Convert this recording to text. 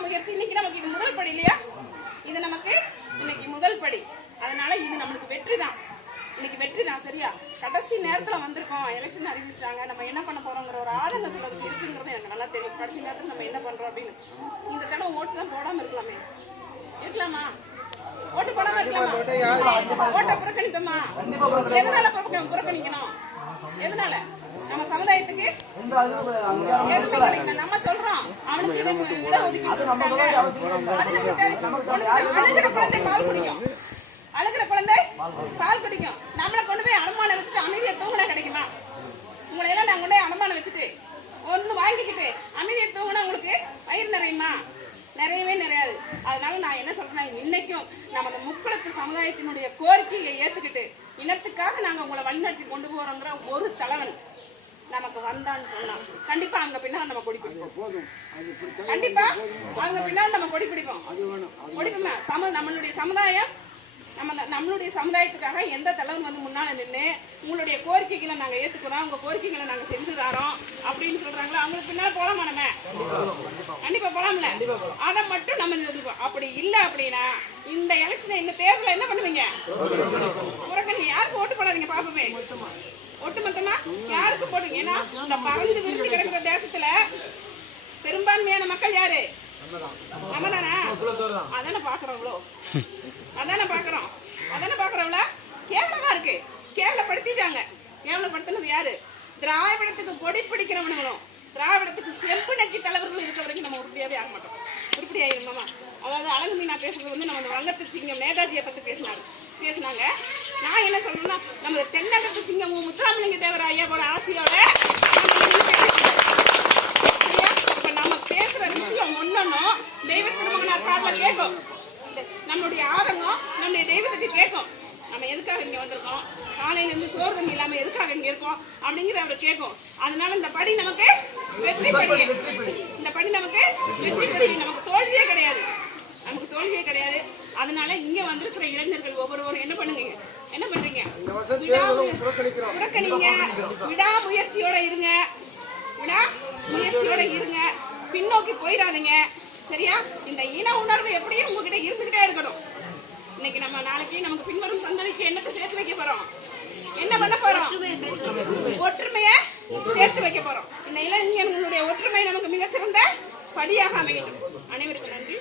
விடாமுயற்சி இன்னைக்கு நமக்கு இது முதல் படி இல்லையா? இது நமக்கு இன்னைக்கு முதல் படி. அதனால இது நம்மளுக்கு வெற்றி தான். இன்னைக்கு வெற்றி தான் சரியா? கடைசி நேரத்துல வந்திருக்கோம். எலெக்ஷன் அறிவிச்சிட்டாங்க. நம்ம என்ன பண்ண போறோங்கிற ஒரு ஆதங்கத்தில் இருக்குங்கிறது எனக்கு நல்லா தெரியும். கடைசி நேரத்துல நம்ம என்ன பண்றோம் அப்படின்னு. இந்த தடவை ஓட்டு தான் போடாம இருக்கலாமே. இருக்கலாமா? ஓட்டு போடாம இருக்கலாமா? ஓட்டை புறக்கணிப்போமா? எதனால புறக்க- புறக்கணிக்கணும்? எதனால நம்ம சமுதாயத்துக்கு. நம்ம சொல்றோம் அவனுக்கு இடம் ஒதுக்கி. அது நமக்கு தேவை. குழந்தை பால் குடிக்கும் சொல்றேன்னா இன்னைக்கும் நமது முக்குளத்து சமுதாயத்தினுடைய கோரிக்கையை ஏத்துக்கிட்டு இனத்துக்காக நாங்க உங்களை வழிநடத்தி கொண்டு போறோங்கிற ஒரு தலைவன் நமக்கு வந்தான்னு சொன்னா கண்டிப்பா அங்க பின்னால் நம்ம கொடி பிடிப்போம். கண்டிப்பா அங்க பின்னால் நம்ம கொடி பிடிப்போம். கொடி பிடிப்போம். சம நம்மளுடைய சமுதாயம் நம்ம நம்மளுடைய சமுதாயத்துக்காக எந்த தலைவன் வந்து முன்னால நின்று உங்களுடைய கோரிக்கைகளை நாங்க ஏத்துக்கிறோம் உங்க கோரிக்கைகளை நாங்க செஞ்சு தரோம் அப்படின்னு சொல்றாங்களோ அவங்களுக்கு பின்னால போலாமா நம்ம? கண்டிப்பா போலாம்ல. அதை மட்டும் நம்ம நிறுத்திப்போம் அப்படி இல்ல அப்படின்னா இந்த எலெக்ஷன் இந்த தேர்தல என்ன பண்ணுவீங்க? புறக்கணி யாருக்கு ஓட்டு போடாதீங்க பாப்போமே? ஒட்டுமொத்தமா யாருக்கு போடுங்க ஏன்னா இந்த பறந்து விரிந்து கிடக்கிற தேசத்துல பெரும்பான்மையான மக்கள் யாரு? நம்ம தானே? அதானே பாக்குறோம் திராவிடத்துக்கு கொடி பிடிக்கிறவனுங்களும் திராவிடத்துக்கு செம்பு நக்கி தலைவர்களும் இருக்க வரைக்கும் நம்ம உருப்படியாவே ஆக மாட்டோம். உருப்படியா இருந்தோமா அதாவது அழகு மீனா பேசுறது வந்து நம்ம வல்லத்து சிங்கம் நேதாஜியை பற்றி பேசினாங்க. பேசினாங்க. நான் என்ன சொல்லணும்னா நம்ம தென்னகத்து சிங்கம் முத்துராமலிங்க தேவர ஐயா போல ஆசையோட இப்போ நம்ம பேசுகிற விஷயம் ஒன்னொன்னும் தெய்வ நான் கேட்கும். நம்மளுடைய ஆதங்கம் நம்முடைய தெய்வத்துக்கு கேட்கும். நம்ம எதுக்காக இங்க வந்திருக்கோம்? காலையில இருந்து சோறு தண்ணி இல்லாம எதுக்காக இங்க இருக்கோம்? அப்படிங்கிற அவர் கேட்கும். அதனால இந்த படி நமக்கு வெற்றி படி. இந்த படி நமக்கு வெற்றி படி. நமக்கு தோல்வியே கிடையாது. நமக்கு தோல்வியே கிடையாது. அதனால இங்க வந்திருக்கிற இளைஞர்கள் ஒவ்வொருவரும் என்ன பண்ணுங்க? என்ன பண்றீங்க? புறக்கணிங்க. விடாமுயற்சியோட இருங்க. விடா முயற்சியோட இருங்க. பின்னோக்கி போயிடாதீங்க சரியா? இந்த இன உணர்வு எப்படியும் உங்ககிட்ட இருந்துகிட்டே இருக்கணும். நம்ம நாளைக்கு நமக்கு பின்வரும் சந்ததிக்கு என்னத்தை சேர்த்து வைக்க போறோம்? என்ன பண்ண போறோம்? ஒற்றுமையை சேர்த்து வைக்க போறோம். இந்த இளைஞர்களுடைய ஒற்றுமை நமக்கு மிகச்சிறந்த படியாக அமையட்டும். அனைவருக்கும் நன்றி.